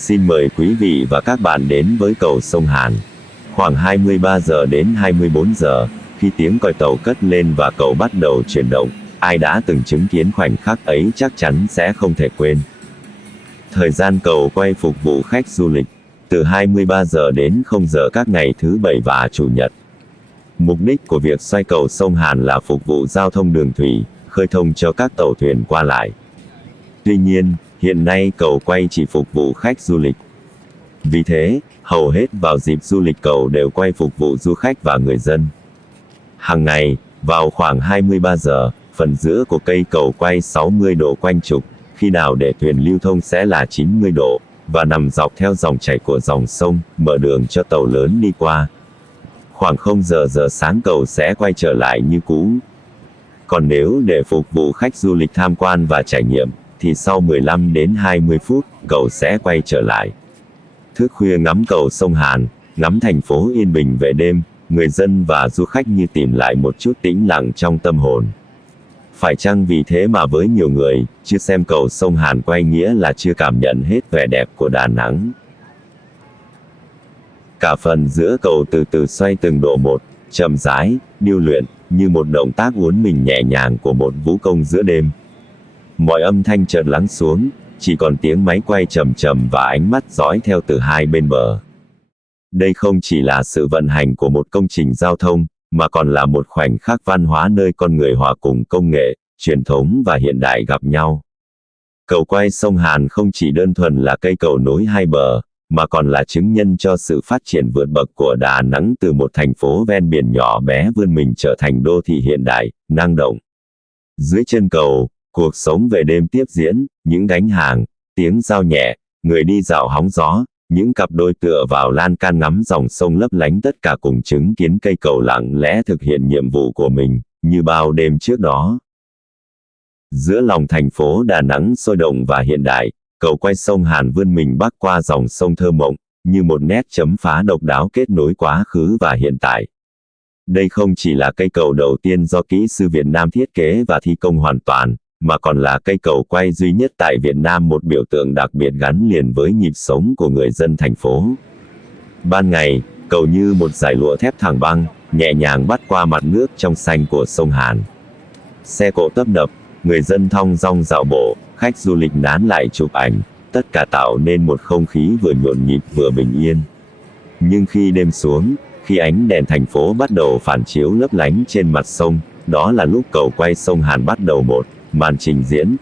Xin mời quý vị và các bạn đến với cầu sông Hàn. Khoảng 23 giờ đến 24 giờ, khi tiếng còi tàu cất lên và cầu bắt đầu chuyển động, ai đã từng chứng kiến khoảnh khắc ấy chắc chắn sẽ không thể quên. Thời gian cầu quay phục vụ khách du lịch, từ 23 giờ đến 0 giờ các ngày thứ Bảy và Chủ nhật. Mục đích của việc xoay cầu sông Hàn là phục vụ giao thông đường thủy, khơi thông cho các tàu thuyền qua lại. Tuy nhiên, hiện nay cầu quay chỉ phục vụ khách du lịch. Vì thế, hầu hết vào dịp du lịch cầu đều quay phục vụ du khách và người dân. Hàng ngày, vào khoảng 23 giờ, phần giữa của cây cầu quay 60 độ quanh trục, khi nào để thuyền lưu thông sẽ là 90 độ, và nằm dọc theo dòng chảy của dòng sông, mở đường cho tàu lớn đi qua. Khoảng 0 giờ sáng cầu sẽ quay trở lại như cũ. Còn nếu để phục vụ khách du lịch tham quan và trải nghiệm, thì sau 15 đến 20 phút, cầu sẽ quay trở lại. Thức khuya ngắm cầu sông Hàn, ngắm thành phố yên bình về đêm, người dân và du khách như tìm lại một chút tĩnh lặng trong tâm hồn. Phải chăng vì thế mà với nhiều người, chưa xem cầu sông Hàn quay nghĩa là chưa cảm nhận hết vẻ đẹp của Đà Nẵng. Cả phần giữa cầu từ từ xoay từng độ một, chậm rãi, điêu luyện, như một động tác uốn mình nhẹ nhàng của một vũ công giữa đêm. Mọi âm thanh chợt lắng xuống, chỉ còn tiếng máy quay chậm chậm và ánh mắt dõi theo từ hai bên bờ. Đây không chỉ là sự vận hành của một công trình giao thông, mà còn là một khoảnh khắc văn hóa nơi con người hòa cùng công nghệ, truyền thống và hiện đại gặp nhau. Cầu quay sông Hàn không chỉ đơn thuần là cây cầu nối hai bờ, mà còn là chứng nhân cho sự phát triển vượt bậc của Đà Nẵng từ một thành phố ven biển nhỏ bé vươn mình trở thành đô thị hiện đại, năng động. Dưới chân cầu, cuộc sống về đêm tiếp diễn, những gánh hàng, tiếng dao nhẹ, người đi dạo hóng gió, những cặp đôi tựa vào lan can ngắm dòng sông lấp lánh, tất cả cùng chứng kiến cây cầu lặng lẽ thực hiện nhiệm vụ của mình, như bao đêm trước đó. Giữa lòng thành phố Đà Nẵng sôi động và hiện đại, cầu quay sông Hàn vươn mình bắc qua dòng sông thơ mộng, như một nét chấm phá độc đáo kết nối quá khứ và hiện tại. Đây không chỉ là cây cầu đầu tiên do kỹ sư Việt Nam thiết kế và thi công hoàn toàn, mà còn là cây cầu quay duy nhất tại Việt Nam, một biểu tượng đặc biệt gắn liền với nhịp sống của người dân thành phố. Ban ngày, cầu như một dải lụa thép thẳng băng, nhẹ nhàng bắt qua mặt nước trong xanh của sông Hàn. Xe cộ tấp nập, người dân thong dong dạo bộ, khách du lịch nán lại chụp ảnh, tất cả tạo nên một không khí vừa nhộn nhịp vừa bình yên. Nhưng khi đêm xuống, khi ánh đèn thành phố bắt đầu phản chiếu lấp lánh trên mặt sông, đó là lúc cầu quay sông Hàn bắt đầu một màn trình diễn.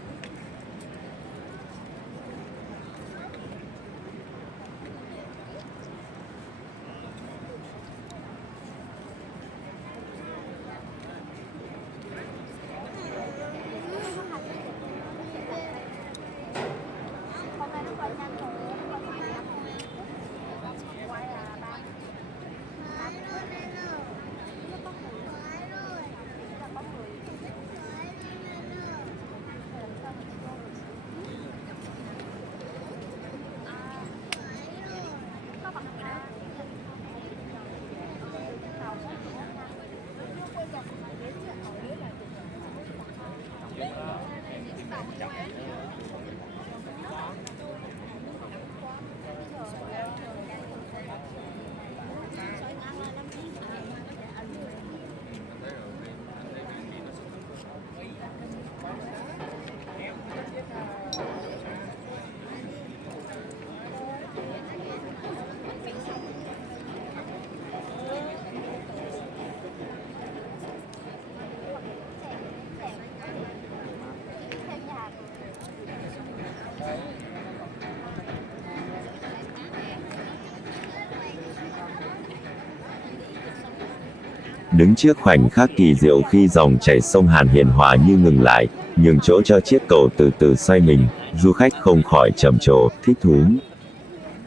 Đứng trước khoảnh khắc kỳ diệu khi dòng chảy sông Hàn hiền hòa như ngừng lại, nhường chỗ cho chiếc cầu từ từ xoay mình, du khách không khỏi trầm trồ, thích thú.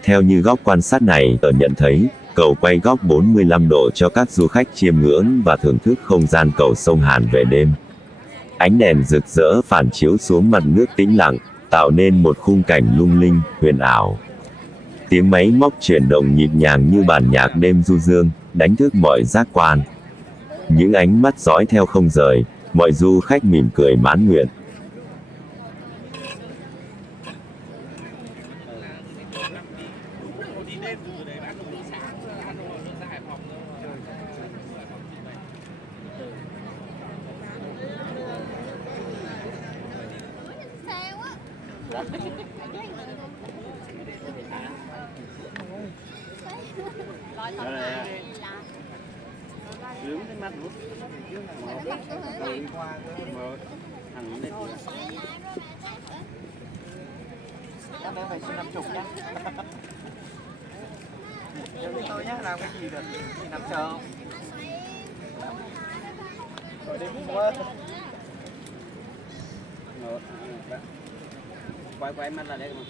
Theo như góc quan sát này, nhận thấy, cầu quay góc 45 độ cho các du khách chiêm ngưỡng và thưởng thức không gian cầu sông Hàn về đêm. Ánh đèn rực rỡ phản chiếu xuống mặt nước tĩnh lặng, tạo nên một khung cảnh lung linh, huyền ảo. Tiếng máy móc chuyển động nhịp nhàng như bản nhạc đêm du dương, đánh thức mọi giác quan. Những ánh mắt dõi theo không rời, mọi du khách mỉm cười mãn nguyện. Đây phải xin 50 nhá. Cho tôi nhá, làm cái gì được? Thì nằm chờ không? Rồi đi mua. Quay mắt là đây mà.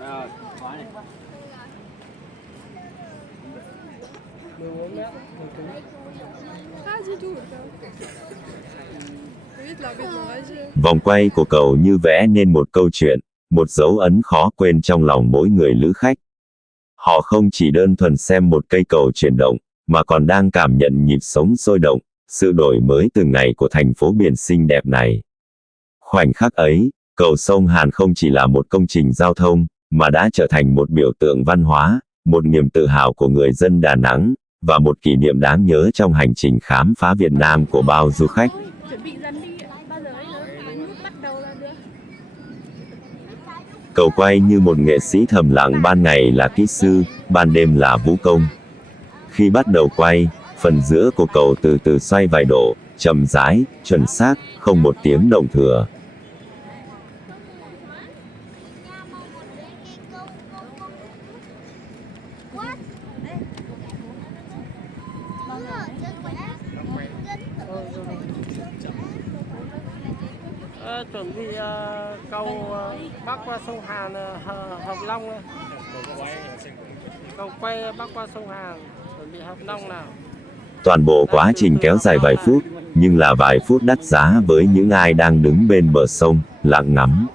Rồi, quá này. 14 mét. Vòng quay của cậu như vẽ nên một câu chuyện, một dấu ấn khó quên trong lòng mỗi người lữ khách. Họ không chỉ đơn thuần xem một cây cầu chuyển động, mà còn đang cảm nhận nhịp sống sôi động, sự đổi mới từng ngày của thành phố biển xinh đẹp này. Khoảnh khắc ấy, cầu sông Hàn không chỉ là một công trình giao thông, mà đã trở thành một biểu tượng văn hóa, một niềm tự hào của người dân Đà Nẵng, và một kỷ niệm đáng nhớ trong hành trình khám phá Việt Nam của bao du khách. Cầu quay như một nghệ sĩ thầm lặng, ban ngày là kỹ sư, ban đêm là vũ công. Khi bắt đầu quay, phần giữa của cầu từ từ xoay vài độ, chậm rãi, chuẩn xác, không một tiếng động thừa. Chuẩn bị cầu bắc qua sông Hàn, Hợp Long này. Cầu quay bắc qua sông Hàn, chuẩn bị Hợp Long nào. Toàn bộ quá trình kéo dài vài phút, nhưng là vài phút đắt giá với những ai đang đứng bên bờ sông, lặng ngắm.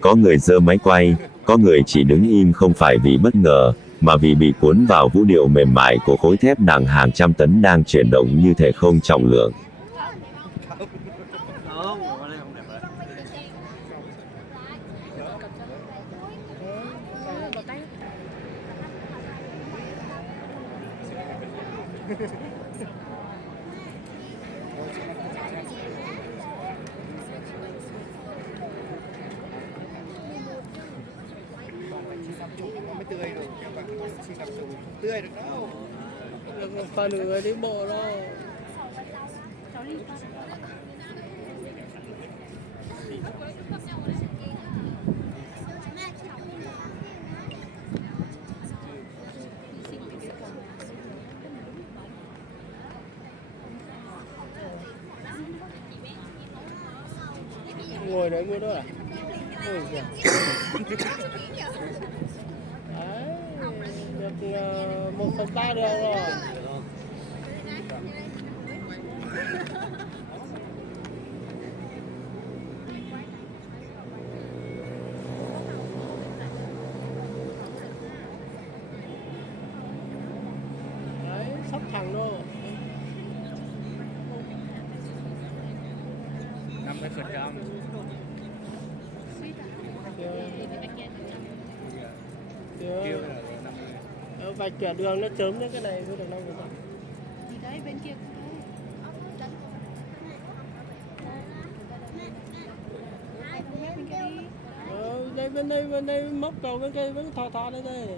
Có người giơ máy quay, có người chỉ đứng im không phải vì bất ngờ, mà vì bị cuốn vào vũ điệu mềm mại của khối thép nặng hàng trăm tấn đang chuyển động như thể không trọng lượng. Tươi được đâu. Phần người đi bộ đâu. Ngồi đấy ngồi đó à? Ngồi kìa. Đấy, được 1/3 đường rồi. Đấy, sắp thẳng rồi. 50%. Vạch kẻ đường nó chớm đến cái này mới được 5%. Thì đấy bên kia bên đây móc cầu bên kia vẫn thò lên đây.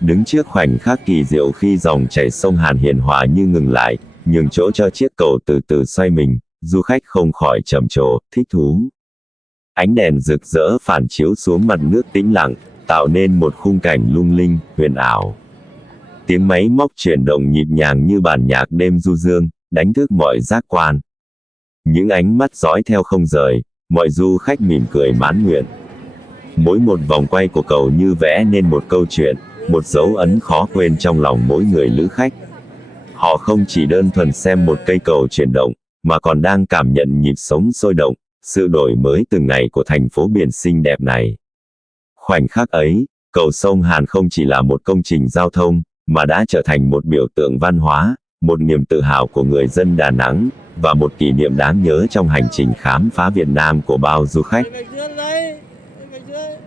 Đứng trước khoảnh khắc kỳ diệu khi dòng chảy sông Hàn hiền hòa như ngừng lại, nhường chỗ cho chiếc cầu từ từ xoay mình, du khách không khỏi trầm trồ, thích thú. Ánh đèn rực rỡ phản chiếu xuống mặt nước tĩnh lặng, tạo nên một khung cảnh lung linh, huyền ảo. Tiếng máy móc chuyển động nhịp nhàng như bản nhạc đêm du dương, đánh thức mọi giác quan. Những ánh mắt dõi theo không rời, mọi du khách mỉm cười mãn nguyện. Mỗi một vòng quay của cầu như vẽ nên một câu chuyện, một dấu ấn khó quên trong lòng mỗi người lữ khách. Họ không chỉ đơn thuần xem một cây cầu chuyển động, mà còn đang cảm nhận nhịp sống sôi động, sự đổi mới từng ngày của thành phố biển xinh đẹp này. Khoảnh khắc ấy, cầu sông Hàn không chỉ là một công trình giao thông, mà đã trở thành một biểu tượng văn hóa, một niềm tự hào của người dân Đà Nẵng, và một kỷ niệm đáng nhớ trong hành trình khám phá Việt Nam của bao du khách. Bạch Dương đây, Bạch Dương.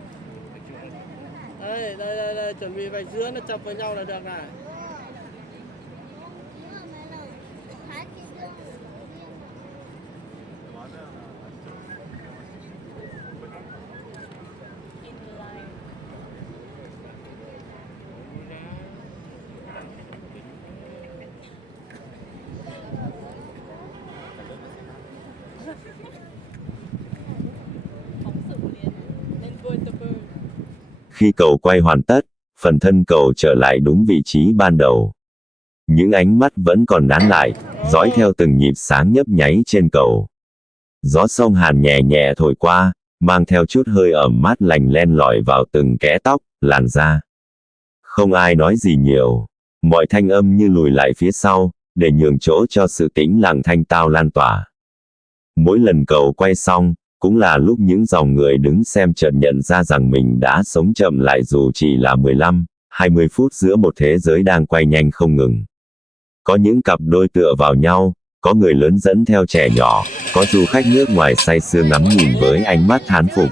Đây, chuẩn bị Bạch Dương nó chập với nhau là được này. Khi cầu quay hoàn tất, phần thân cầu trở lại đúng vị trí ban đầu. Những ánh mắt vẫn còn nán lại, dõi theo từng nhịp sáng nhấp nháy trên cầu. Gió sông Hàn nhẹ nhẹ thổi qua, mang theo chút hơi ẩm mát lành len lỏi vào từng kẽ tóc, làn da. Không ai nói gì nhiều, mọi thanh âm như lùi lại phía sau, để nhường chỗ cho sự tĩnh lặng thanh tao lan tỏa. Mỗi lần cầu quay xong, cũng là lúc những dòng người đứng xem chợt nhận ra rằng mình đã sống chậm lại dù chỉ là 15, 20 phút giữa một thế giới đang quay nhanh không ngừng. Có những cặp đôi tựa vào nhau, có người lớn dẫn theo trẻ nhỏ, có du khách nước ngoài say sưa ngắm nhìn với ánh mắt thán phục.